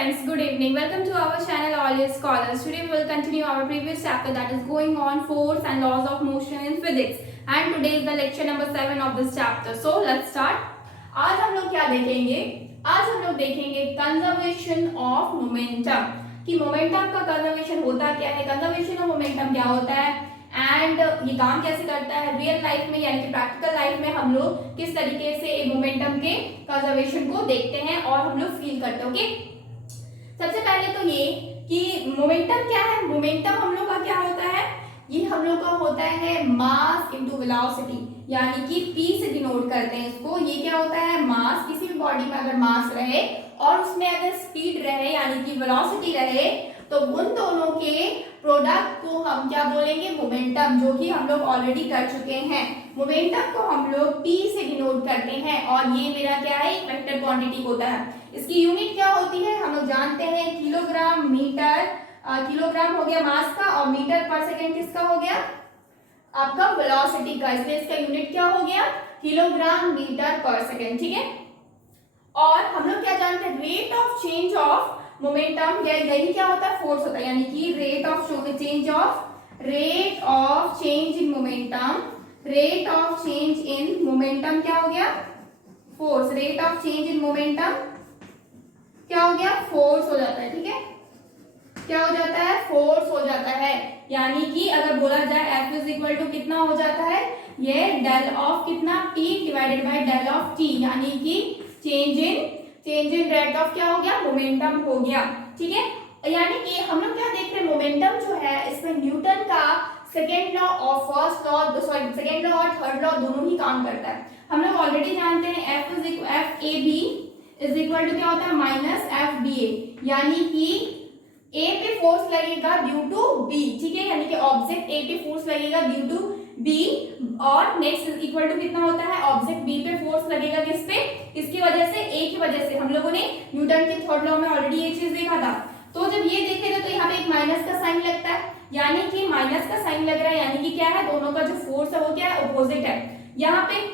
friends, good evening. Welcome to our channel All Year Scholars. Today we will continue our previous chapter that is going on force and laws of motion in physics. And today is the lecture number 7 of this chapter. So let's start. आज हम लोग क्या देखेंगे? आज हम लोग देखेंगे conservation of momentum कि मोमेंटम का कंजर्वेशन होता क्या है, कंजर्वेशन ऑफ मोमेंटम क्या होता है एंड ये काम कैसे करता है रियल लाइफ में यानी कि प्रैक्टिकल लाइफ में हम लोग किस तरीके से मोमेंटम के कंजर्वेशन को देखते हैं और हम लोग फील करते हैं। ओके, सबसे पहले तो ये कि मोमेंटम क्या है। मोमेंटम हम लोग का क्या होता है, ये हम लोग का होता है मास इनटू वेलोसिटी, यानी कि p से डिनोट करते हैं इसको। ये क्या होता है, मास। किसी भी बॉडी में अगर मास रहे और उसमें अगर स्पीड रहे यानी कि वेलोसिटी रहे तो उन दोनों के प्रोडक्ट को हम क्या बोलेंगे, मोमेंटम, जो कि हम लोग ऑलरेडी कर चुके हैं। मोमेंटम को हम लोग p से डिनोट करते हैं और ये मेरा क्या है, एक वेक्टर क्वांटिटी होता है। इसकी यूनिट क्या होती है, हम लोग जानते हैं किलोग्राम मीटर। किलोग्राम हो गया मास का और मीटर पर सेकेंड किसका हो गया, आपका वेलोसिटी का। इसलिए इसका यूनिट क्या हो गया, किलोग्राम मीटर पर सेकेंड। ठीक है, और हम लोग क्या जानते हैं, rate of change of momentum, यही क्या होता है, फोर्स होता है। यानी कि rate of change in momentum, rate of change in momentum क्या हो गया, force. Rate of change in momentum क्या हो गया, फोर्स हो जाता है। ठीक है, क्या हो जाता है, फोर्स हो जाता है। यानी कि अगर बोला जाए F इज इक्वल टू कितना हो जाता है, ये डेल ऑफ कितना, T divided by del of T, यानी कि चेंज इन रेट ऑफ क्या हो गया, मोमेंटम हो गया। ठीक है, यानी कि हम लोग क्या देख रहे हैं, मोमेंटम जो है इसमें न्यूटन का सेकेंड लॉ और फर्स्ट लॉ, सेकेंड लॉ और थर्ड लॉ दोनों ही काम करता है। हम लोग ऑलरेडी जानते हैं F A B is equal to क्या होता है, माइनस एफ बी ए, यानी कि A पे फोर्स लगेगा ड्यू टू B। ठीक है, यानी कि ऑब्जेक्ट A पे फोर्स लगेगा ड्यू टू B और नेक्स्ट इज इक्वल टू कितना होता है, ऑब्जेक्ट B पे फोर्स लगेगा किस पे, किसकी वजह से, A की वजह से। हम लोगों ने न्यूटन के थर्ड लॉ में ऑलरेडी ये चीज देखा था। तो जब ये देखे थे तो यहाँ पे एक माइनस का साइन लगता है, यानी कि माइनस का साइन लग रहा है, यानी कि क्या है, दोनों का जो फोर्स है वो क्या है, अपोजिट है। यहाँ पे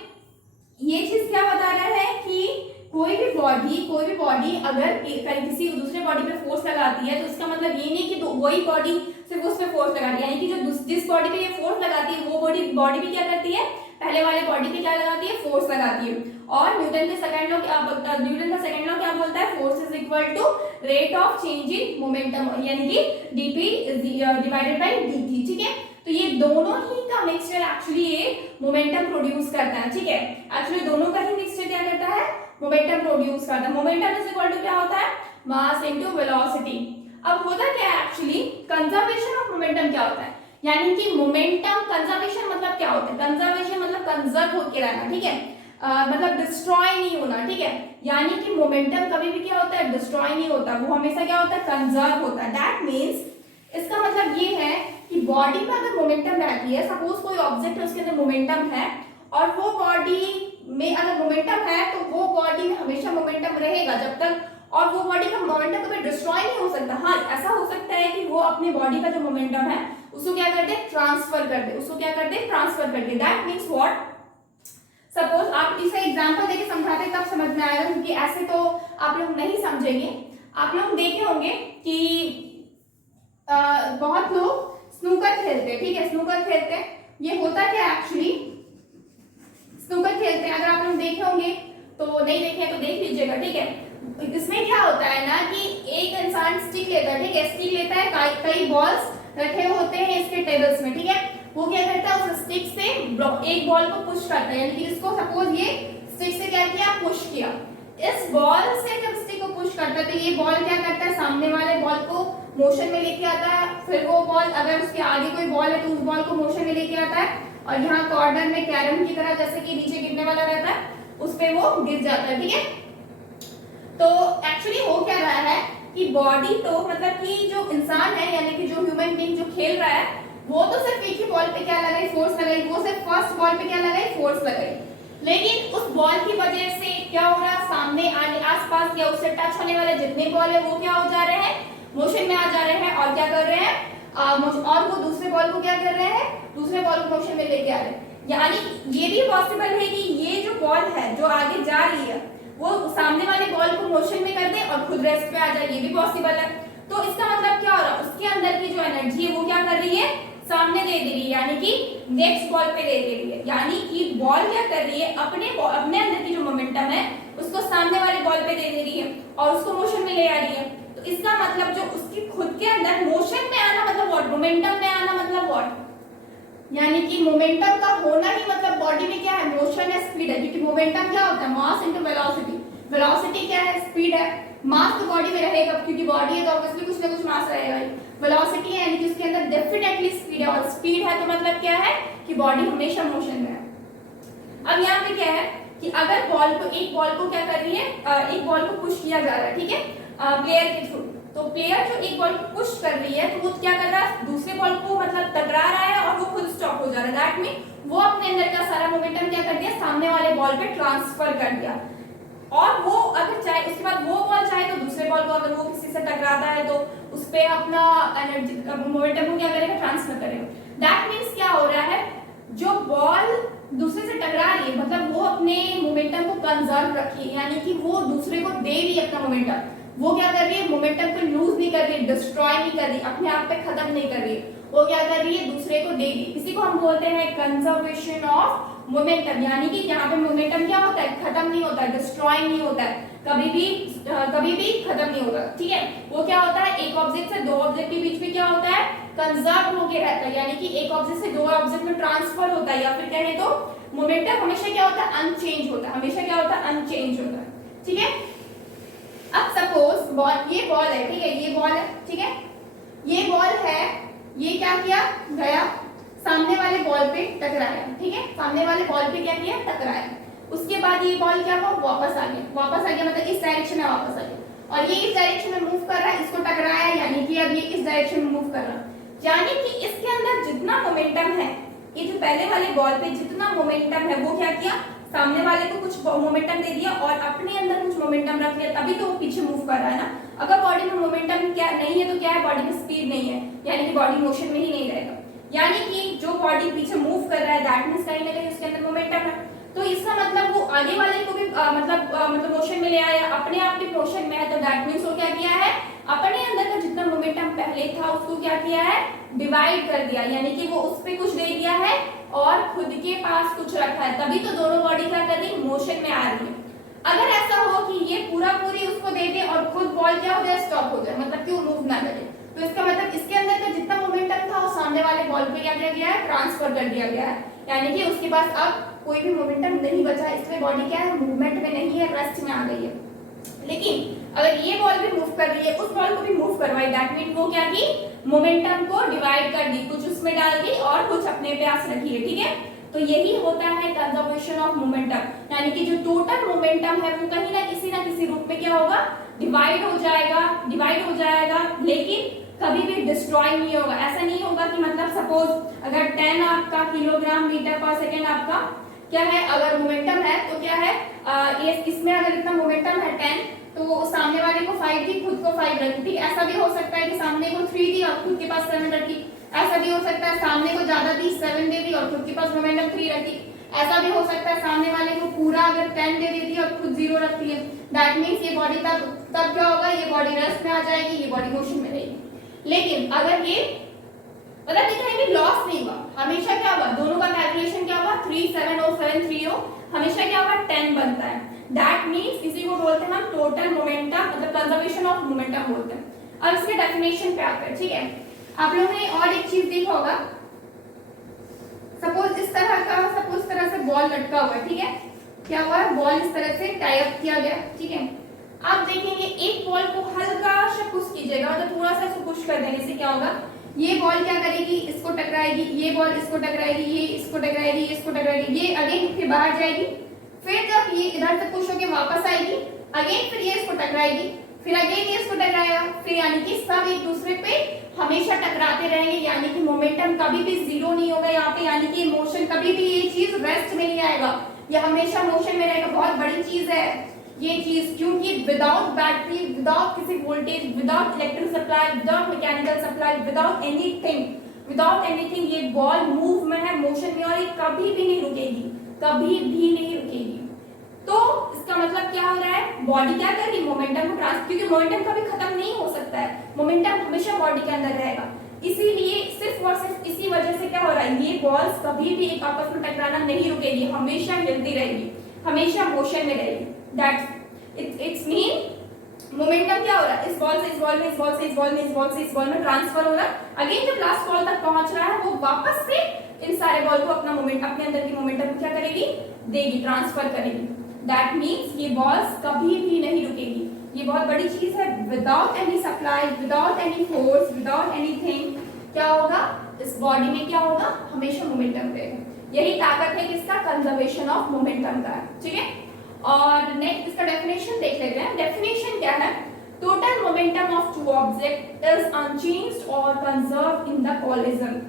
ये चीज क्या बता रहा है कि कोई भी बॉडी अगर किसी दूसरे बॉडी पे फोर्स लगाती है तो इसका मतलब ये नहीं कि वही बॉडी सिर्फ उस पे फोर्स लगाती है, यानी कि जो जिस बॉडी पे ये फोर्स लगाती है वो बॉडी भी क्या करती है, पहले वाले बॉडी पे क्या लगाती है, फोर्स लगाती है। और न्यूटन का सेकंड लॉ क्या बोलता है, force is equal to rate of change in momentum, यानी कि dp डिवाइडेड बाय dt। ठीक है, तो ये दोनों ही का मिक्सचर एक्चुअली ये मोमेंटम प्रोड्यूस करता है। ठीक है, एक्चुअली दोनों का ही मिक्सचर क्या करता है, मोमेंटम प्रोड्यूस करता है। मोमेंटम इज इक्वल टू क्या होता है, मास इनटू वेलोसिटी। अब होता क्या है एक्चुअली, कंजर्वेशन ऑफ मोमेंटम क्या होता है, यानी कि मोमेंटम कंजर्वेशन मतलब क्या होता है, कंजर्वेशन मतलब कंजर्व होके रहना। ठीक है, मतलब डिस्ट्रॉय नहीं होना। ठीक है, यानी कि मोमेंटम कभी भी क्या होता है, डिस्ट्रॉय नहीं होता, वो हमेशा क्या होता है, कंजर्व होता है। दैट मीन्स इसका मतलब ये है कि बॉडी में अगर मोमेंटम रहती है, सपोज कोई ऑब्जेक्ट है उसके अंदर मोमेंटम है और वो बॉडी में अगर मोमेंटम है तो वो बॉडी में हमेशा मोमेंटम रहेगा जब तक, और वो बॉडी का मोमेंटम कभी डिस्ट्रॉय नहीं हो सकता। हाँ, ऐसा हो सकता है कि वो अपनी बॉडी का जो मोमेंटम है उसको क्या कर दे, ट्रांसफर कर दे। दैट मीन्स व्हाट, सपोज आप इसे एग्जांपल देके समझाते तब समझ में आएगा, क्योंकि ऐसे तो आप लोग नहीं समझेंगे। आप लोग देखे होंगे कि बहुत लोग स्नूकर खेलते हैं। ठीक है, स्नूकर खेलते हैं, ये होता क्या एक्चुअली, स्नूकर खेलते हैं, अगर आप लोग देखे होंगे तो नहीं देखे तो देख लीजिएगा। ठीक है, इसमें क्या होता है ना कि एक इंसान स्टिक लेता है। ठीक है, स्टिक लेता है, कई बॉल्स रखे होते हैं इसके टेबल्स में। ठीक है, वो क्या करता है, उस स्टिक से एक बॉल को पुश करता है, यानी कि इसको सपोज ये स्टिक से क्या किया, पुश किया। इस बॉल से जब स्टिक को पुश करता है तो ये बॉल क्या करता है, सामने वाले बॉल को मोशन में लेके आता है। फिर वो बॉल अगर उसके आगे कोई बॉल है तो उस बॉल को मोशन में लेके आता है और यहाँ कॉर्नर में कैरम की तरह जैसे कि नीचे गिरने वाला रहता है उस पे वो गिर जाता है। ठीक है, तो एक्चुअली हो क्या रहा है कि बॉडी तो मतलब कि जो इंसान है यानी कि जो ह्यूमन बीइंग जो खेल रहा है वो तो सिर्फ एक ही बॉल पे क्या लगाई, फोर्स लगाई, वो सिर्फ फर्स्ट बॉल पे क्या लगाई, फोर्स लगाई। लेकिन उस बॉल की वजह से क्या हो रहा है, सामने आने आसपास या उससे टच होने वाले जितने बॉल है वो क्या हो जा रहे हैं, मोशन में आ जा रहे हैं और क्या कर रहे हैं, और वो दूसरे बॉल को क्या कर रहे हैं, दूसरे बॉल को मोशन में लेके आ रहे हैं। यानी ये भी पॉसिबल है कि ये जो बॉल है जो आगे जा रही है वो सामने सामने वाले बॉल को मोशन में कर दे और खुद रेस्ट पे आ जाए, ये भी पॉसिबल है। तो इसका मतलब क्या हो रहा है, उसके अंदर की जो एनर्जी है वो क्या कर रही है, सामने दे रही है, यानी कि नेक्स्ट बॉल पे दे रही है। यानी कि बॉल क्या कर रही है, अपने अंदर की जो मोमेंटम है उसको सामने वाले बॉल पे दे रही है और उसको मोशन में ले आ रही है। तो इसका मतलब जो उसकी खुद के अंदर मोशन में आना मतलब व्हाट, मोमेंटम में आना मतलब व्हाट, यानी कि मोमेंटम का होना ही मतलब बॉडी में क्या है, मोशन है, स्पीड है। क्योंकि मोमेंटम क्या होता है, मास इनटू वेलोसिटी। वेलोसिटी क्या है, स्पीड है। मास तो बॉडी में रहेगा क्योंकि बॉडी है तो ऑब्वियसली कुछ ना कुछ मास रहेगा ही। वेलोसिटी है यानी कि उसके अंदर डेफिनेटली स्पीड है, और स्पीड है तो मतलब क्या है कि बॉडी हमेशा मोशन में है। अब यहाँ पे क्या है कि अगर एक बॉल को क्या कर रही है, एक बॉल को पुश किया जा रहा है, ठीक है, प्लेयर के थ्रू। तो प्लेयर जो एक बॉल को पुश कर रही है तो वो क्या कर रहा है, दूसरे बॉल को मतलब टकरा रहा है और वो खुद स्टॉप हो जा रहा है। दैट मीन वो अपने अंदर का सारा मोमेंटम क्या कर दिया, सामने वाले बॉल पे ट्रांसफर कर दिया। और वो अगर चाहे उसके बाद वो बॉल चाहे तो दूसरे बॉल को अगर वो किसी से टकराता है तो उस पे अपना एनर्जी मोमेंटम को क्या करेगा, ट्रांसफर करेगा। दैट मींस क्या हो रहा है, जो बॉल दूसरे से टकरा रही है मतलब वो अपने मोमेंटम को कंजर्व रखी है, यानी कि वो दूसरे को दे रही है अपना मोमेंटम। वो क्या कर रही है, मोमेंटम को लूज नहीं कर रही, डिस्ट्रॉय नहीं कर रही, अपने आप पे खत्म नहीं कर रही, वो क्या कर रही है, दूसरे को दे रही। इसी को हम बोलते हैं कंजर्वेशन ऑफ मोमेंटम। यानी कि यहाँ पे मोमेंटम क्या होता है, खत्म नहीं होता है, डिस्ट्रॉय नहीं होता है, कभी भी खत्म नहीं होगा, ठीक है। वो क्या होता है, एक ऑब्जेक्ट से दो ऑब्जेक्ट के बीच में क्या होता है, कंजर्व होके रहता है, यानी कि एक ऑब्जेक्ट से दो ऑब्जेक्ट में ट्रांसफर होता है, या फिर कहे तो मोमेंटम हमेशा क्या होता है, अनचेंज होता है, हमेशा क्या होता है, अनचेंज होता है, ठीक है। अब सपोज ये बॉल है, ठीक है, ये बॉल है, ठीक है, ये बॉल है, ये क्या किया गया, सामने वाले बॉल पे टकराया, ठीक है, सामने वाले बॉल पे क्या किया, टकराया। उसके बाद ये बॉल क्या हुआ, वापस आ गया मतलब इस डायरेक्शन में वापस आ गया, और ये इस डायरेक्शन में मूव कर रहा है, इसको टकराया यानी कि अब ये इस डायरेक्शन में मूव कर रहा है। यानी कि इसके अंदर जितना मोमेंटम है, ये जो पहले वाले बॉल पे जितना मोमेंटम है वो क्या किया, सामने वाले को कुछ मोमेंटम दे दिया और अपने अंदर कुछ मोमेंटम रख लिया, तभी तो वो पीछे मूव कर रहा है ना। अगर बॉडी में मोमेंटम क्या नहीं है तो क्या है, बॉडी में स्पीड नहीं है, यानी कि बॉडी मोशन में ही नहीं रहेगा। यानी कि जो बॉडी पीछे मूव कर रहा है दैट मींस कहीं ना कहीं उसके अंदर मोमेंटम है। तो इसका मतलब वो आगे वाले को भी मतलब मोशन में ले आया, अपने आप भी मोशन में है, तो दैट मींस वो क्या किया है, अपने अंदर का जितना मोमेंटम पहले था उसको क्या किया है, डिवाइड कर दिया, यानी कि वो उस पे कुछ दे दिया है और खुद के पास कुछ रखा है, तभी तो दोनों बॉडी क्या कर रही, मोशन में आ रही है। अगर ऐसा हो कि ये पूरी उसको दे दे और खुद बॉल क्या हो जाए, स्टॉप हो जाए, मतलब कि वो मूव ना करे, तो इसका मतलब इसके अंदर का जितना मोमेंटम था वो सामने वाले बॉल पे क्या किया गया है, ट्रांसफर कर दिया गया है, यानी कि उसके पास अब कोई भी मोमेंटम नहीं बचा, इसलिए बॉडी क्या है, मूवमेंट में नहीं है, रेस्ट में आ गई है। लेकिन अगर ये बॉल भी मूव कर रही है, उस बॉल को भी मूव करवाई, दैट मीन वो क्या की, मोमेंटम को डिवाइड कर दी, कुछ उसमें डाल दी और कुछ अपने पास रखी है, ठीक है। तो यही होता है कंजर्वेशन ऑफ मोमेंटम, यानी कि जो टोटल मोमेंटम है वो कहीं ना किसी रूप में क्या होगा, डिवाइड हो जाएगा, लेकिन कभी भी डिस्ट्रॉय नहीं होगा। ऐसा नहीं होगा कि मतलब सपोज अगर 10 आपका किलोग्राम मीटर पर सेकेंड आपका क्या है, अगर मोमेंटम है तो क्या है, ये इसमें अगर इतना मोमेंटम है 10 तो सामने वाले को 5 दी, खुद को 5 रखी, ठीक। ऐसा भी हो सकता है कि सामने को 3 दी और खुद के पास 7 रखी। ऐसा भी हो सकता है सामने को ज्यादा दी, 7 दे दी और खुद के पास मोमेंटम 3 रखी। ऐसा भी हो सकता है सामने वाले को पूरा अगर 10 दे देती और खुद 0 रखती है, दैट मींस ये बॉडी तब क्या होगा, ये बॉडी रेस्ट में आ जाएगी, ये बॉडी मोशन में रहेगी। लेकिन अगर ये मतलब कहीं भी लॉस नहीं हुआ, हमेशा क्या हुआ, दोनों का कैलकुलेशन क्या हुआ, 3 7 हो 7 3 हो, हमेशा क्या हुआ, 10 बनता है। दैट मींस इसी को बोलते हैं हम टोटल मोमेंटम, मतलब कंजर्वेशन ऑफ मोमेंटम बोलते हैं। अब इसके डेफिनेशन पे आते हैं, ठीक है। आप लोगों ने और एक चीज देखा होगा, सपोज इस तरह से बॉल लटका हुआ है, ठीक है, क्या हुआ, बॉल इस तरह से टाई अप किया गया, ठीक है। आप देखेंगे एक बॉल को हल्का सा पुश कीजिएगा, मतलब थोड़ा सा इसको पुश कर देने से क्या होगा, ये बॉल क्या करेगी, इसको टकराएगी, ये बॉल इसको टकराएगी, ये इसको टकराएगी, ये इसको टकराएगी, ये अगेन फिर बाहर जाएगी, फिर जब ये इधर से पुश होके वापस आएगी, अगेन फिर ये इसको टकराएगी, फिर अगेन ये इसको टकराएगा, फिर यानी कि सब एक दूसरे पे हमेशा टकराते रहेंगे, यानी कि मोमेंटम कभी भी जीरो नहीं होगा यहाँ पे, यानी कि मोशन कभी भी ये चीज रेस्ट में नहीं आएगा, ये हमेशा मोशन में रहेगा। बहुत बड़ी चीज है ये चीज, क्योंकि विदाउट बैटरी, विदाउट किसी voltage, without electric supply, without mechanical supply, without anything ये बॉल मूव में है, मोशन में, और ये कभी भी नहीं रुकेगी, कभी भी नहीं रुकेगी। तो इसका मतलब क्या हो रहा है, बॉडी क्या कर रही है, मोमेंटम को ट्रांसफर, क्योंकि मोमेंटम कभी खत्म नहीं हो सकता है, मोमेंटम हमेशा बॉडी के अंदर रहेगा। इसीलिए सिर्फ और सिर्फ इसी वजह से क्या हो रहा है, ये बॉल्स कभी भी एक आपस में टकराना नहीं रुकेगी, हमेशा हिलती रहेगी, हमेशा मोशन में रहेगी। दैट्स इट्स मीन मोमेंटम क्या हो रहा है, इस बॉल से इस बॉल में, इस बॉल से इस बॉल में, इस बॉल से इस बॉल में ट्रांसफर हो रहा है। अगेन जब लास्ट बॉल तक पहुंच रहा है वो वापस से इन सारे बॉल को अपना मोमेंट, अपने अंदर की मोमेंटम क्या करेगी, देगी, ट्रांसफर करेगी। दैट मीन्स ये बॉल्स कभी भी नहीं रुकेगी। ये बहुत बड़ी चीज है। Without any supply, without any force, without anything क्या होगा, इस बॉडी में क्या होगा, हमेशा मोमेंटम रहेगा। यही ताकत है किसका, कंजर्वेशन ऑफ मोमेंटम का। ठीक है, और नेक्स्ट इसका डेफिनेशन देख लेते हैं। डेफिनेशन क्या है, total momentum of two object is unchanged और conserved in the collision.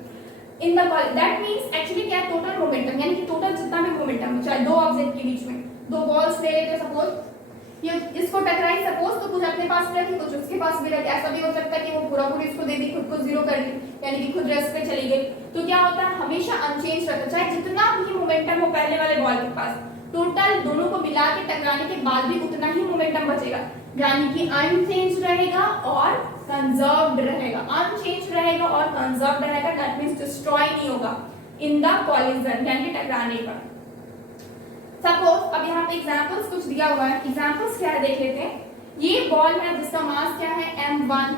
In the that means actually क्या है, टोटल मोमेंटम यानी कि टोटल जितना भी मोमेंटम है, चाहे दो ऑब्जेक्ट के बीच में दो बॉल्स ले लेते, सपोज ये इसको टकराई सपोज, तो कुछ अपने पास रखी, कुछ उसके पास भी रखी। ऐसा भी हो सकता है कि वो पूरा इसको दे दी, खुद को जीरो कर दी, यानी कि खुद रेस्ट पे चली गई। तो क्या होता है, हमेशा अनचेंज रहता है, चाहे जितना भी मोमेंटम हो पहले वाले बॉल के पास, टोटल दोनों को मिला के टकराने के बाद भी उतना ही मोमेंटम बचेगा, यानी कि अनचेंज रहेगा और कंजर्व्ड रहेगा। अनचेंज रहेगा और कंजर्व्ड रहेगा, दैट मींस डिस्ट्रॉय नहीं होगा इन द कोलिजन, यानी टकराने पर। सपोज अब यहाँ पे एग्जांपल्स कुछ दिया हुआ है, एग्जांपल्स क्या है देख लेते हैं। ये बॉल है जिसका मास क्या है m1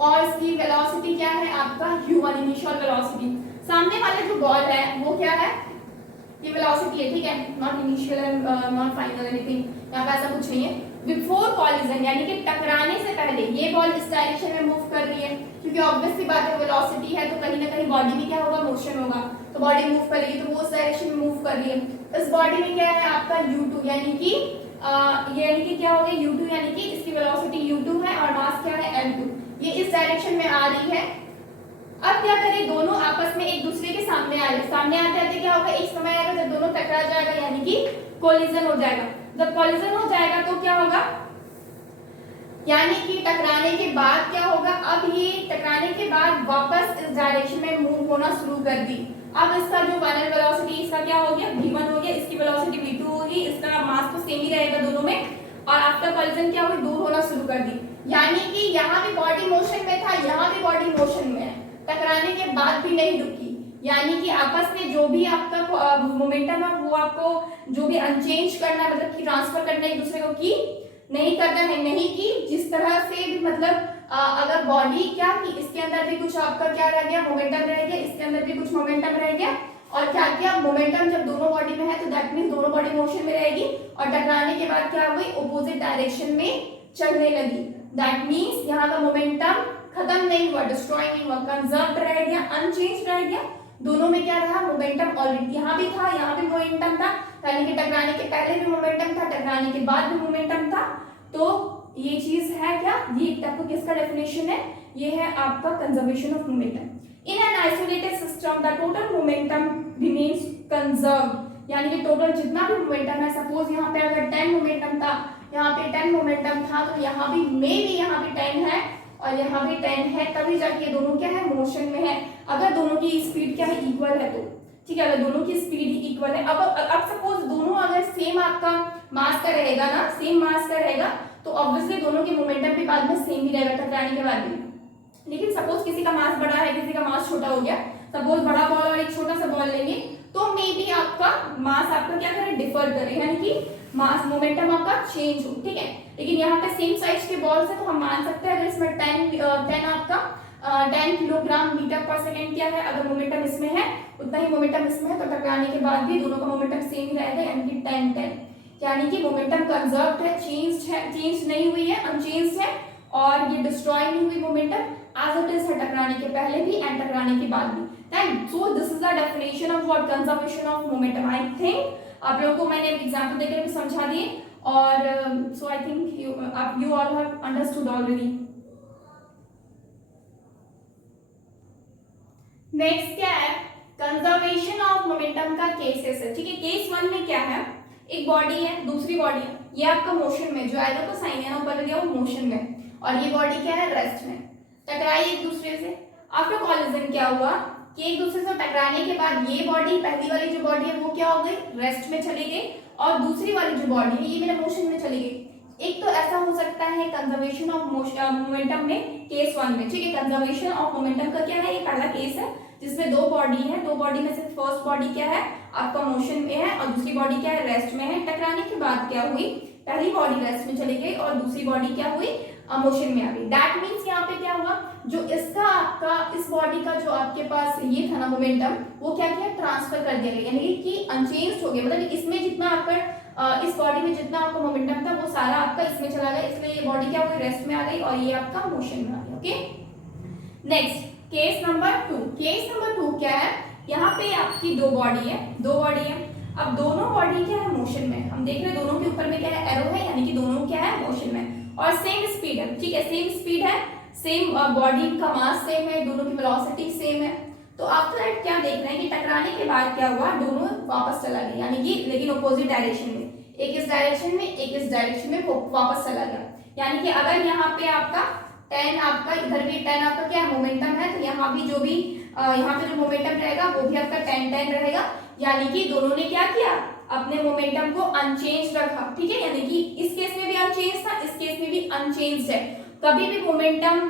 और इसकी वेलोसिटी क्या है आपका u1, इनिशियल वेलोसिटी। सामने वाले जो बॉल है वो क्या है, ये वेलोसिटी है, ठीक है, not initial and not final anything, यहाँ पे ऐसा कुछ नहीं है। बिफोर कॉलिजन यानी कि टकराने से पहले ये बॉल इस डायरेक्शन में मूव कर रही है, क्योंकि ऑब्वियस सी बात है वेलोसिटी है तो कहीं ना कहीं बॉडी में क्या होगा, मोशन होगा, तो बॉडी मूव करेगी, तो वो उस डायरेक्शन में मूव कर रही है। इस बॉडी में क्या है आपका u2, यानी कि क्या हो गया u2, यानी कि इसकी वेलोसिटी u2 है और मास क्या है m2, ये इस डायरेक्शन में आ रही है। अब क्या करें, दोनों आपस में एक दूसरे के सामने आ रहे, सामने आते आते क्या होगा, एक समय आएगा जब दोनों टकरा जाएगा, यानी कि कोलिजन हो जाएगा। जब कोलिजन हो जाएगा तो क्या होगा, यानी कि टकराने के बाद क्या होगा, अब ये टकराने के बाद वापस इस डायरेक्शन में मूव होना शुरू कर दी। अब इसका जो फाइनल वेलोसिटी इसका क्या हो गया, v1 हो गया, इसकी वेलोसिटी v2 होगी, इसका मास तो सेम ही रहेगा दोनों में, और आफ्टर कोलिजन क्या होगी, दूर होना शुरू कर दी। यानी कि यहाँ भी बॉडी मोशन में था, यहाँ भी बॉडी मोशन में है, टकराने के बाद भी नहीं रुकी, यानी कि आपस में जो भी आपका मोमेंटम है वो आपको जो भी अनचेंज करना है, मतलब कि ट्रांसफर करना एक दूसरे को की नहीं करना है, नहीं की। जिस तरह से भी मतलब अगर बॉडी क्या की, इसके अंदर भी कुछ आपका क्या रह गया, मोमेंटम रह गया, इसके अंदर भी कुछ मोमेंटम रह गया, और क्या किया, मोमेंटम जब दोनों बॉडी में है तो दैट मींस दोनों बॉडी मोशन में रहेगी, और टकराने के बाद क्या हुई, ऑपोजिट डायरेक्शन में चलने लगी। दैट मींस यहाँ का मोमेंटम खत्म नहीं हुआ, डिस्ट्रॉय नहीं हुआ, कंजर्व्ड रह गया, अनचेंज रह गया। दोनों में क्या रहा, मोमेंटम ऑलरेडी यहाँ भी था, यहाँ भी मोमेंटम था, यानी कि टकराने के पहले भी मोमेंटम था, टकराने के बाद भी मोमेंटम था। तो ये चीज है क्या, ये आपको किसका डेफिनेशन है, ये है आपका conservation of momentum. In an isolated system the total momentum remains conserved, यानी कि टोटल जितना भी मोमेंटम है, सपोज यहाँ पे अगर 10 मोमेंटम था, यहाँ पे 10 मोमेंटम था, तो यहाँ भी मे भी यहाँ पे 10 है और यहाँ भी 10 है, तभी जाके ये दोनों क्या है, मोशन में है। अगर दोनों की स्पीड क्या है, इक्वल है, तो ठीक है, अगर दोनों की स्पीड इक्वल है, अब सपोज दोनों अगर सेम आपका मास का रहेगा ना, सेम मास का रहेगा, तो ऑब्वियसली दोनों के मोमेंटम भी बाद में सेम ही रहेगा टकराने के बाद भी। लेकिन सपोज किसी का मास बड़ा है, किसी का मास छोटा हो गया, सपोज बड़ा बॉल और एक छोटा सा बॉल लेंगे, तो मे बी आपका मास आपका क्या करे, डिफर करे, यानी कि मास मोमेंटम आपका चेंज हो, ठीक है। लेकिन यहाँ पे सेम साइज के बॉल्स है, तो हम मान सकते हैं अगर इसमें 10 आपका 10 किलोग्राम मीटर पर सेकेंड क्या है, अगर मोमेंटम इसमें है उतना ही मोमेंटम इसमें है, तो टकराने के बाद भी दोनों का मोमेंटम सेम ही रहेगा, यानी कि 10, यानी कि मोमेंटम कंजर्व्ड है, चेंज नहीं हुई है, अनचेंज्ड है, और ये डिस्ट्रॉय नहीं हुई मोमेंटम, एज इट इज है टकराने के पहले भी एंड टकराने के बाद भी। Then so this is the definition of what, conservation of momentum. I think आप लोगों को मैंने एग्जांपल देकर भी समझा दिए, और so I think you all have understood already. Next क्या है, कंजर्वेशन ऑफ मोमेंटम का केसेस है, ठीक है। केस 1 में क्या है, एक बॉडी है, दूसरी बॉडी है, ये आपका मोशन में, जो एरो का साइन है ना ऊपर दिया वो मोशन में, और ये बॉडी क्या है, रेस्ट में, टकराई एक दूसरे से। आफ्टर कॉलिजन क्या हुआ कि एक दूसरे से टकराने के बाद ये बॉडी, पहली वाली जो बॉडी है वो क्या हो गई, रेस्ट में चली गई, और दूसरी वाली जो बॉडी है ये मेरे मोशन में चली गई। कंजर्वेशन ऑफ मोमेंटम में केस 1 में, ठीक है। कंजर्वेशन ऑफ मोमेंटम का क्या है, ये पहला केस है जिसमें दो बॉडी है, दो बॉडी में से फर्स्ट बॉडी क्या है आपका मोशन में है और दूसरी बॉडी क्या है रेस्ट में है। टकराने के बाद क्या हुई, पहली बॉडी रेस्ट में चली गई और दूसरी बॉडी क्या हुई मोशन में आ गई। दैट मीन्स यहाँ पे क्या हुआ, जो इसका आपका इस बॉडी का जो आपके पास ये था ना मोमेंटम, वो क्या किया ट्रांसफर कर दिया गया, यानी कि अनचेंज हो गया। मतलब इसमें जितना आपका इस बॉडी में जितना आपका मोमेंटम था वो सारा आपका इसमें चला गया, इसलिए ये बॉडी क्या हुई रेस्ट में आ गई और ये आपका मोशन में आ गया। Okay next case number 2। Case number 2 क्या है, यहाँ पे आपकी दो बॉडी है, दो बॉडी है। अब दोनों बॉडी क्या है मोशन में, हम देख रहे हैं दोनों के ऊपर में क्या है एरो है, यानी कि दोनों क्या है मोशन में और सेम स्पीड है, ठीक है। सेम स्पीड है, सेम बॉडी का मास सेम है, दोनों की वेलोसिटी सेम है। तो आफ्टर दैट क्या देख रहे हैं कि टकराने के बाद क्या हुआ, दोनों वापस चला गया, यानी कि लेकिन अपोजिट डायरेक्शन में, एक इस डायरेक्शन में एक इस डायरेक्शन में वापस चला गया। यानी कि अगर यहाँ पे आपका 10 आपका इधर भी 10 आपका क्या मोमेंटम है, तो यहाँ भी जो भी यहाँ पे जो मोमेंटम रहेगा वो भी आपका 10 रहेगा। यानी कि दोनों ने क्या किया, अपने मोमेंटम को अनचेंज रखा, ठीक है। यानी कि इस केस में भी अनचेंज था, इस केस में भी अनचेंज है। कभी भी मोमेंटम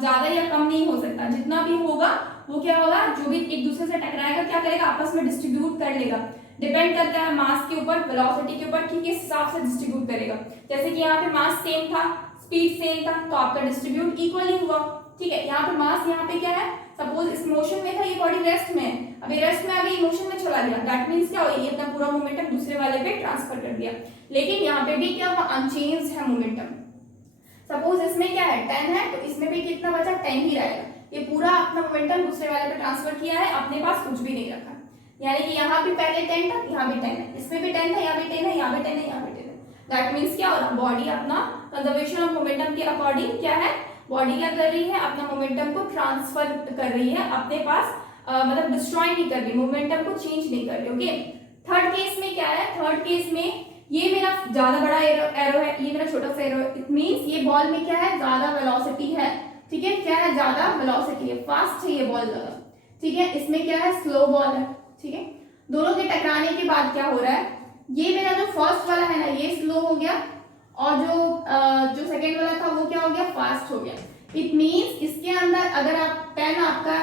ज्यादा या कम नहीं हो सकता, जितना भी होगा वो क्या होगा, जो भी एक दूसरे से टकराएगा क्या करेगा आपस में डिस्ट्रीब्यूट कर लेगा। डिपेंड करता है मास के ऊपर, वेलोसिटी के ऊपर, ठीक है, इस हिसाब से डिस्ट्रीब्यूट करेगा। जैसे कि यहाँ पे मास सेम था, स्पीड सेम था, तो आपका डिस्ट्रीब्यूट इक्वली हुआ, ठीक है। यहाँ पे मास यहाँ पे क्या है, सपोज इस मोशन में था, ये बॉडी रेस्ट में है, अभी रेस्ट में आ गई, मोशन में चला गया। दैट मींस क्या हुआ, ये अपना पूरा मोमेंटम दूसरे वाले पे ट्रांसफर कर दिया। लेकिन यहाँ पे भी क्या हुआ, अनचेंज है मोमेंटम। सपोज इसमें क्या है 10 है, तो इसमें भी कितना बचा 10 ही रहेगा। ये पूरा अपना मोमेंटम दूसरे वाले पे ट्रांसफर किया है, अपने पास कुछ भी नहीं रखा। यानी कि यहाँ भी पहले 10 था, यहाँ भी 10 है, इसमें भी 10 था, यहाँ भी 10 है, यहाँ भी 10 है, यहाँ भी 10 है। दैट मींस क्या हो रहा, बॉडी अपना कंजर्वेशन ऑफ मोमेंटम के अकॉर्डिंग क्या है, बॉडी क्या कर रही है, अपना मोमेंटम को ट्रांसफर कर रही है अपने पास, मतलब डिस्ट्रॉय नहीं कर रही, मोमेंटम को चेंज नहीं कर रही। ओके थर्ड केस में क्या है, थर्ड केस में ये मेरा ज्यादा बड़ा एरो है, ये मेरा छोटा सा एरो है। इट मींस ये बॉल में क्या है ज्यादा वेलोसिटी है, ठीक है, क्या है ज्यादा वेलोसिटी है, फास्ट है ये बॉल ज्यादा, ठीक है। इसमें क्या है स्लो बॉल है, ठीक है। दोनों के टकराने के बाद क्या हो रहा है, ये मेरा जो फर्स्ट वाला है ना ये स्लो हो गया और जो सेकेंड वाला था वो क्या हो गया फास्ट हो गया। इट मींस इसके अंदर अगर आप 10 आपका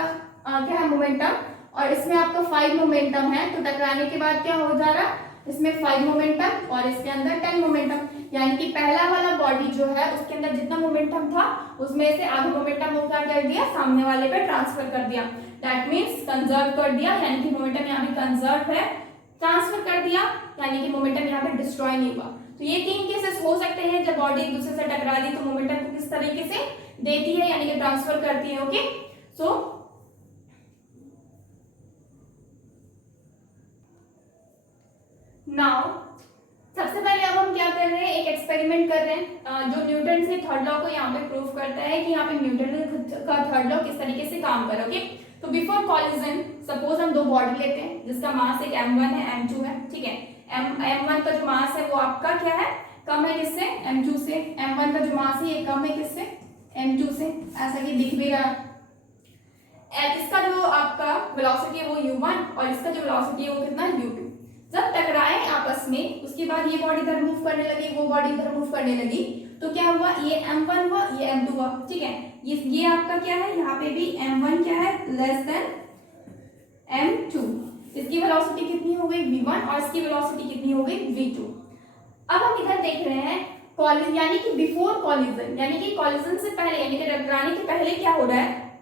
क्या है मोमेंटम और इसमें आपका 5 मोमेंटम है, तो टकराने के बाद क्या हो जा रहा है, इसमें 5 मोमेंटम और इसके अंदर 10 मोमेंटम। यानी कि पहला वाला बॉडी जो है उसके अंदर जितना मोमेंटम था उसमें से आधा मोमेंटम वो क्या कर दिया सामने वाले पे ट्रांसफर कर दिया। दैट मींस कंजर्व कर दिया, यानी कि मोमेंटम यहाँ पे कंजर्व है, ट्रांसफर कर दिया, यानी कि मोमेंटम यहाँ पे डिस्ट्रॉय नहीं हुआ। तो ये 3 केसेस हो सकते हैं जब बॉडी एक दूसरे से टकरा दी तो मोमेंटम को किस तरीके से देती है, यानी कि ट्रांसफर करती है। ओके सो नाउ सबसे पहले अब हम क्या कर रहे हैं, एक एक्सपेरिमेंट कर रहे हैं जो न्यूटन से थर्ड लॉ को यहाँ पे प्रूव करता है कि यहाँ पे न्यूटन का थर्ड लॉ किस तरीके से काम कर। ओके तो बिफोर कॉलिजन सपोज हम दो बॉडी लेते हैं जिसका मास एक m1 है m2 है, ठीक है। m1 का जो मास है वो आपका क्या है कम है किससे m2 से, m1 का जो मास है ये कम है किससे m2 से, ऐसा कि दिख भी रहा है। इसका जो आपका वेलोसिटी है वो u1 और इसका जो वेलोसिटी है वो कितना u2। जब टकराए आपस में उसके बाद ये बॉडी इधर मूव करने लगी, वो बॉडी इधर मूव करने लगी, तो क्या हुआ ये m1 हुआ ये m2 हुआ, ठीक है। ये आपका क्या है यहाँ पे भी m1 क्या है लेस देन m2, इसकी वेलोसिटी कितनी हो गई v1 और इसकी वेलोसिटी कितनी हो गई v2। अब हम इधर देख रहे हैं कॉलिजन, यानी कि बिफोर कॉलिजन, यानी कि कॉलिजन से पहले यानी कि टकराने के पहले क्या हो रहा है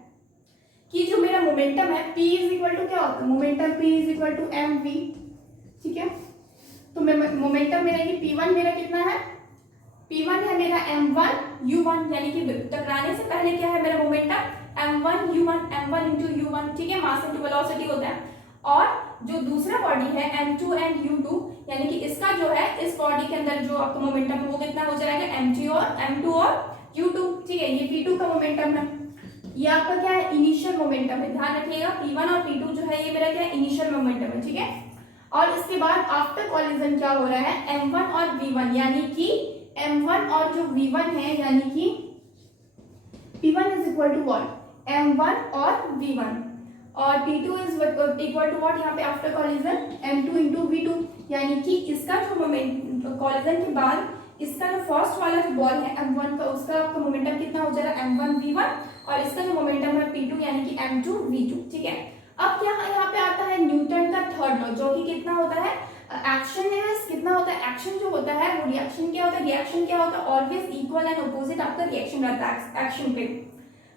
कि जो मेरा मोमेंटम है p इज इक्वल टू क्या होता है momentum p is equal to mv, ठीक है। तो मोमेंटम मेरा ये p1 मेरा कितना है, p1 है मेरा m1 u1, यानी कि टकराने से पहले क्या है मेरा momentum m1 u1, m1 into u1, ठीक है, मास इनटू वेलोसिटी होता है। और जो दूसरा बॉडी है m2 and u2, यानी कि इसका जो है इस बॉडी के अंदर जो आपका मोमेंटम है वो कितना हो जाएगा m2 और u2, ठीक है। ये p2 का मोमेंटम है, ये आपका क्या है इनिशियल मोमेंटम है, ध्यान रखिएगा p1 और p2 जो है ये मेरा क्या है इनिशियल मोमेंटम है, ठीक है। और इसके बाद आफ्टर कॉलिजन क्या हो रहा है m1 और v1, यानी कि m1 और जो v1 है यानी कि p1 is equal to what m1 और v1 और p2 is equal to what यहाँ पे after collision m2 into v2, यानी कि इसका जो मोमेंट कॉलिजन के बाद इसका जो फर्स्ट वाला जो बॉल है m1 का, उसका आपका मोमेंटम कितना हो जाएगा m1 v1, और इसका जो मोमेंटम है p2 यानी कि m2 v2, ठीक है। अब क्या यहाँ पे आता है न्यूटन का थर्ड लॉ, जो कि कितना होता है, एक्शन है, कितना होता है, एक्शन जो होता है वो रिएक्शन क्या होता है, रिएक्शन क्या होता है, ऑलवेज इक्वल एंड ऑपोजिट आपका रिएक्शन रहता है एक्शन पे।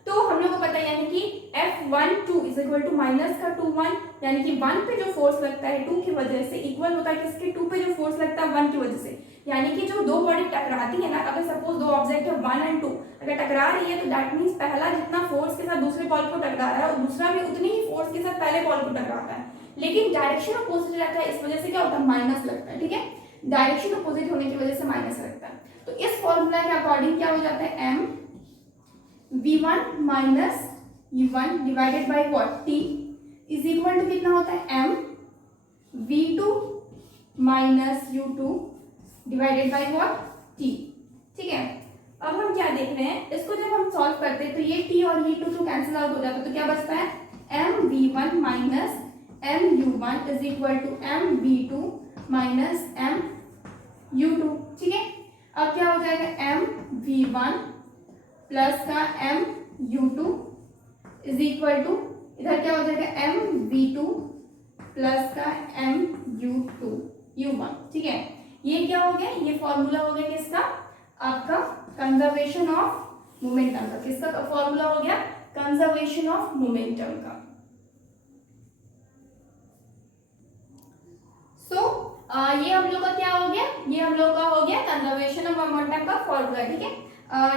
तो हम लोग को पता है यानी कि F12 is equal to minus का 2 1, यानी कि 1 पे जो फोर्स लगता है 2 की वजह से इक्वल होता है किसके, 2 पे जो फोर्स लगता है 1 की वजह से। यानी कि जो दो बॉडी टकराती है ना, अगर सपोज दो ऑब्जेक्ट है 1 एंड 2 अगर टकरा रही है, तो दैट मीन्स पहला जितना फोर्स के साथ दूसरे बॉल को टकरा रहा है, और दूसरा भी उतनी ही फोर्स के साथ पहले बॉल को टकराता है, लेकिन डायरेक्शन अपोजिट रहता है, इस वजह से क्या होता है, माइनस लगता है, ठीक है। डायरेक्शन अपोजिट होने की वजह से माइनस लगता है। तो इस फॉर्मूला के अकॉर्डिंग क्या हो जाता है, m v1 minus u1 divided by what, t is equal to कितना होता है, m v2 minus u2 divided by what, t, ठीक है। अब हम क्या देख रहे हैं, इसको जब हम सॉल्व करते हैं तो ये t और ये 2 तो कैंसिल आउट हो जाता है, तो क्या बचता है, m v1 minus m u1 is equal to m v2 minus m u2, ठीक है। अब क्या हो जाएगा, m v1 प्लस का m u2 is equal to, इधर क्या हो जाएगा, m v2 प्लस का m u1, ठीक है। ये क्या हो गया, ये फॉर्मूला हो गया किसका, आपका कंजर्वेशन ऑफ मोमेंटम का। किसका फॉर्मूला हो गया, कंजर्वेशन ऑफ मोमेंटम का। ये हम लोग का क्या हो गया, ये हम लोग का हो गया कंजर्वेशन ऑफ मोमेंटम का फॉर्मूला, ठीक है।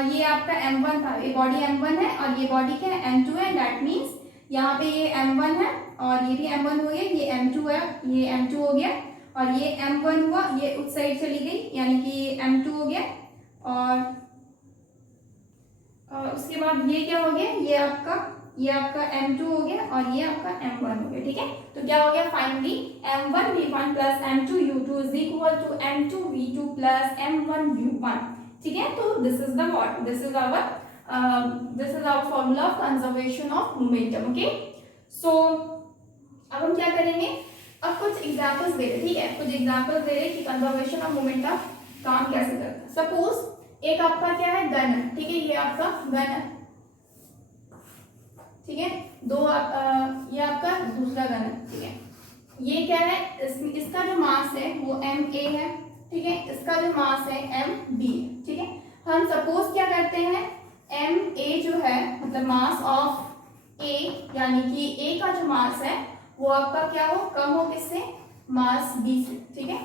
ये आपका m1 था, ये बॉडी m1 है और ये बॉडी क्या है, m2 है। दैट मीन्स यहाँ पे ये m1 है और ये भी m1 हो गया, ये m2 है, ये m2 हो गया, और ये m1 हुआ, ये उस साइड चली गई यानी कि ये m2 हो गया, और उसके बाद ये क्या हो गया, ये आपका m2 हो गया और ये आपका m1 हो गया, ठीक है। तो क्या हो गया, finally m1 v1 plus m2 u2 is equal to m2 v2 plus m1 u1, ठीक है। तो this is the what, this is our formula of conservation of momentum, okay. So अब हम क्या करेंगे, अब कुछ एग्जांपल्स दे रहे, ठीक है, कुछ एग्जांपल्स दे रहे कि कंजर्वेशन ऑफ मोमेंटम काम कैसे करता है। सपोज एक आपका क्या है, गन है, ठीक है, ये आपका गन है, ठीक है, ये आपका दूसरा गन है, ठीक है। ये क्या है, इसका जो मास है वो ma है, ठीक है, इसका जो मास है mb है, ठीक है। हम सपोज क्या करते हैं, ma जो है मतलब मास ऑफ a, यानी कि a का जो मास है वो आपका क्या हो, कम हो किससे, मास b से, ठीक है।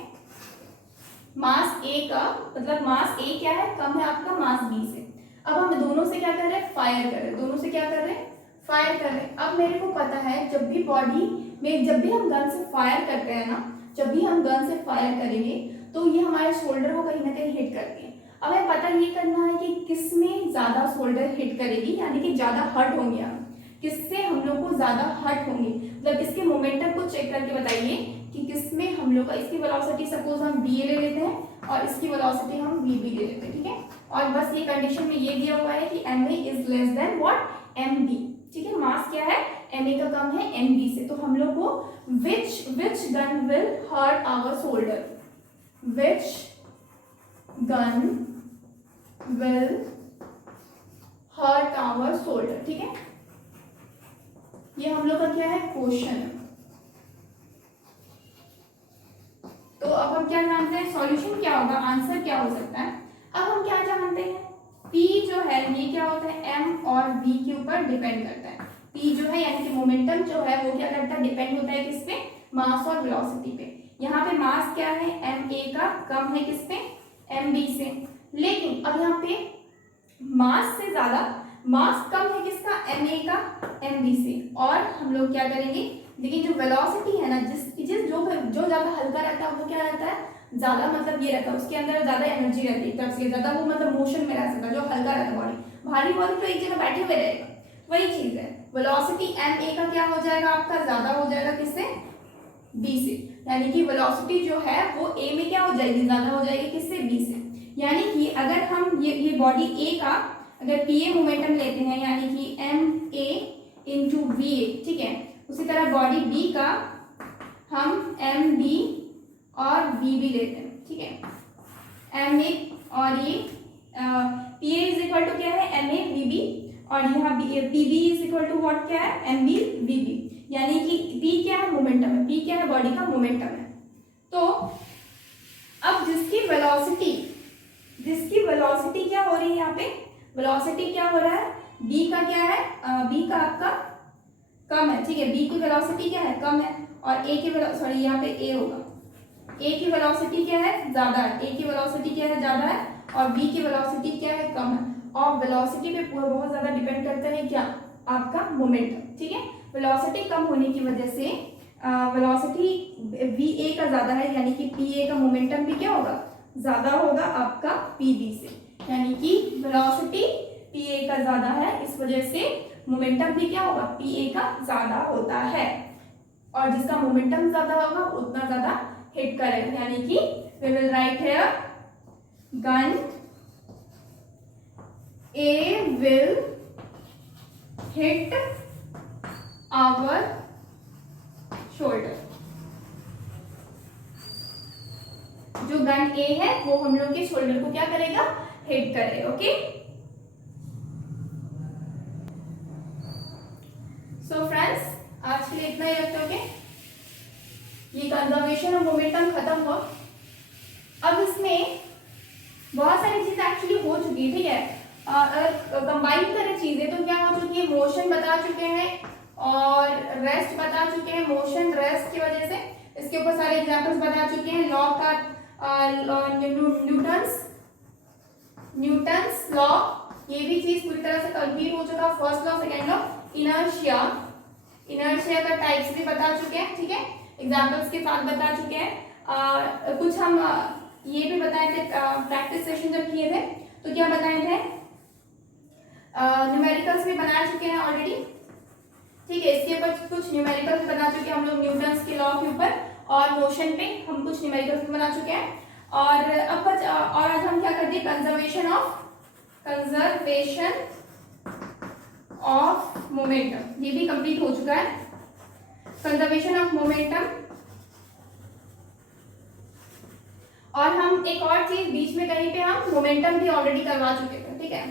मास a का मतलब मास a क्या है, कम है आपका मास b से। अब हम दोनों से क्या कर रहे हैं, फायर कर रहे हैं, दोनों से क्या कर रहे हैं, फायर कर रहे हैं। अब मेरे को पता है जब भी बॉडी में, जब भी हम गन से फायर करते हैं ना, जब भी हम गन से फायर करेंगे तो ये हमारे शोल्डर को कहीं ना कहीं हिट करती है। अब हमें पता ये करना है कि किस में ज्यादा शोल्डर हिट करेगी, यानी कि ज्यादा हर्ट होंगे हम, किससे हम लोग को ज्यादा हर्ट होंगे, मतलब इसके मोमेंटम को चेक करके बताइए कि किसमें हम लोग का, इसकी वेलोसिटी सपोज हम va ले लेते हैं और इसकी वेलोसिटी हम vb ले लेते हैं, ठीक है। और बस ये कंडीशन में ये दिया हुआ है कि ma is less than what, mb, ठीक है। मास क्या है, ma का कम है mb से। तो हम लोग को which gun will hurt our shoulder, which gun will hurt our shoulder, ठीक है। ये हम लोग का क्या है, क्वेश्चन है। तो अब हम क्या जानते हैं, सॉल्यूशन क्या होगा, आंसर क्या हो सकता है। अब हम क्या जानते हैं, P जो है ये क्या होता है, M और V के ऊपर डिपेंड करता है। P जो है यानी कि मोमेंटम जो है वो क्या करता है, डिपेंड होता है किस पे, मास और वेलोसिटी पे। यहाँ पे मास क्या है, ma का कम है किस पे, mb से। लेकिन अब यहाँ पे मास से ज्यादा, मास कम है किसका, ma का mb से। और हम लोग क्या करेंगे, लेकिन जो वेलोसिटी है ना, जो ज्यादा हल्का रहता है वो क्या रहता है, ज्यादा मतलब ये रहता है, उसके अंदर ज्यादा एनर्जी रहती है, तब से ज्यादा वो मतलब मोशन में रह सकता है। जो हल्का रहता है बॉडी, भारी बॉडी तो एक जगह बैठे हुए रहेगा, वही चीज है। वेलोसिटी ma का क्या हो जाएगा, आपका ज्यादा हो जाएगा किससे, b से। यानी कि वेलोसिटी जो है वो a में क्या हो जाएगी, ज्यादा हो जाएगी किससे, b से। यानी कि अगर हम ये बॉडी a का अगर pa मोमेंटम लेते हैं, यानी कि ma इंटू va, ठीक है, उसी तरह बॉडी b का हम mb और vb लेते हैं, ठीक है। ma और ये P A is equal to क्या है, एम ए वी बी, और यहाँ P B is equal to what क्या है, एम बी वी बी, यानी कि पी क्या है, मोमेंटम है, पी क्या है, बॉडी का मोमेंटम है। तो अब जिसकी वेलोसिटी क्या हो रही है, यहाँ पे वेलोसिटी क्या हो रहा है, बी का क्या है, बी का आपका कम है, ठीक है, बी की वेलोसिटी क्या है, कम है, और ए की सॉरी यहाँ पे ए होगा, ए की वेलोसिटी क्या है, ज्यादा है, ए की वेलोसिटी क्या है, ज्यादा है, और बी की वेलोसिटी क्या है, कम है। और वेलोसिटी पे बहुत ज्यादा डिपेंड करता है क्या, आपका मोमेंटम, ठीक है। वेलोसिटी कम होने की वजह से वेलोसिटी वी ए का ज्यादा है, यानी कि पी ए का मोमेंटम भी क्या होगा, ज्यादा होगा आपका पी बी से, यानी कि वेलोसिटी पी ए का ज्यादा है, इस वजह से मोमेंटम भी क्या होगा, पी ए का ज्यादा होता है, और जिसका मोमेंटम ज्यादा होगा उतना ज्यादा हिट करेगा, यानी कि we will write here gun A will hit our shoulder. जो गन ए है वो हम लोग के शोल्डर को क्या करेगा, हिट करेगा, ओके। सो फ्रेंड्स, आज के लिए इतना ही रखते, ओके। ये कंजर्वेशन ऑफ मोमेंटम खत्म हुआ। अब इसमें बहुत सारी चीजें एक्चुअली हो चुकी है, ठीक है। अगर कंबाइन करें चीजें तो क्या हो चुकी है, मोशन बता चुके हैं और रेस्ट बता चुके हैं, मोशन रेस्ट की वजह से इसके ऊपर सारे एग्जांपल्स बता चुके हैं, लॉ का न्यूटन्स लॉ, ये भी चीज पूरी तरह से कंप्लीट हो चुका, first law, second law, inertia का टाइप्स भी बता चुके हैं, ठीक है, एग्जांपल्स के साथ बता चुके हैं। कुछ हम ये भी बताए थे प्रैक्टिस सेशन जब किए थे, तो क्या बताए थे, न्यूमेरिकल्स भी बना चुके हैं ऑलरेडी, ठीक है। इसके ऊपर कुछ न्यूमेरिकल्स बना चुके हैं हम लोग, न्यूटन्स के लॉ के ऊपर, और मोशन पे हम कुछ न्यूमेरिकल्स भी बना चुके हैं। और अब और आज हम क्या करते हैं, कंजर्वेशन ऑफ मोमेंटम, ये भी कंप्लीट हो चुका है, कंजर्वेशन ऑफ मोमेंटम। और हम एक और चीज बीच में कहीं पे हम मोमेंटम भी ऑलरेडी करवा चुके थे, ठीक है,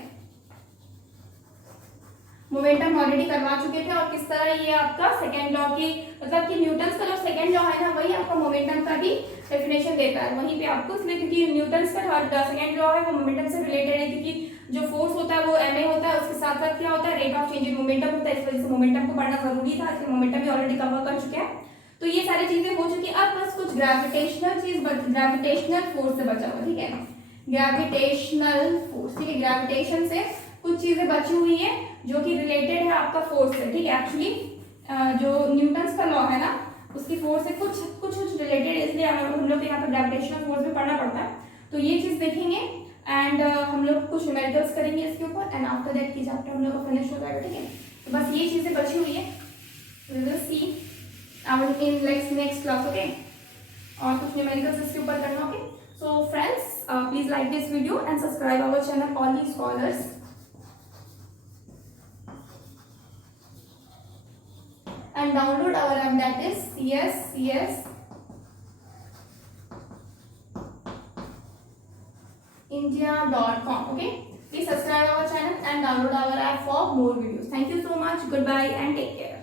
मोमेंटम ऑलरेडी करवा चुके थे, और किस तरह ये आपका सेकेंड लॉ की, मतलब कि न्यूटन्स का जो सेकेंड लॉ है ना, वही आपका मोमेंटम का भी डेफिनेशन देता है वहीं पे आपको, इसलिए क्योंकि न्यूटन्स का सेकेंड लॉ है वो मोमेंटम से रिलेटेड है, क्योंकि जो फोर्स होता है वो एम ए होता है, उसके साथ साथ क्या होता है, rate of change in momentum होता है, इस वजह से मोमेंटम को पढ़ना जरूरी था, इसलिए मोमेंटम भी ऑलरेडी कवर कर चुके हैं। तो ये सारी चीजें हो चुकी है। अब बस कुछ ग्रेविटेशनल चीज, ग्रेविटेशनल फोर्स से बचा हुआ, ठीक है, ग्रेविटेशनल फोर्स, ठीक है, ग्रेविटेशन से कुछ चीजें बची हुई है जो कि रिलेटेड है आपका फोर्स से, ठीक है। एक्चुअली जो न्यूटन्स का लॉ है ना, उसकी फोर्स से कुछ रिलेटेड, इसलिए हम लोग यहाँ पर ग्रेविटेशनल फोर्स भी पढ़ना पड़ता है। तो ये चीज देखेंगे, एंड हम लोग कुछ न्यूमेरिकल्स करेंगे इसके ऊपर, एंड आफ्टर दैट की चैप्टर हम लोग का फिनिश हो जाएगा, ठीक है। तो बस ये चीजें बची हुई है, we will see in next class, okay. और कुछ न्यूमेरिकल्स इसके ऊपर करना, okay. So friends, please like this video and subscribe our channel Only Scholars, and download our app, that is CS India.com, okay. Please subscribe our channel and download our app for more videos. Thank you so much. Goodbye and take care.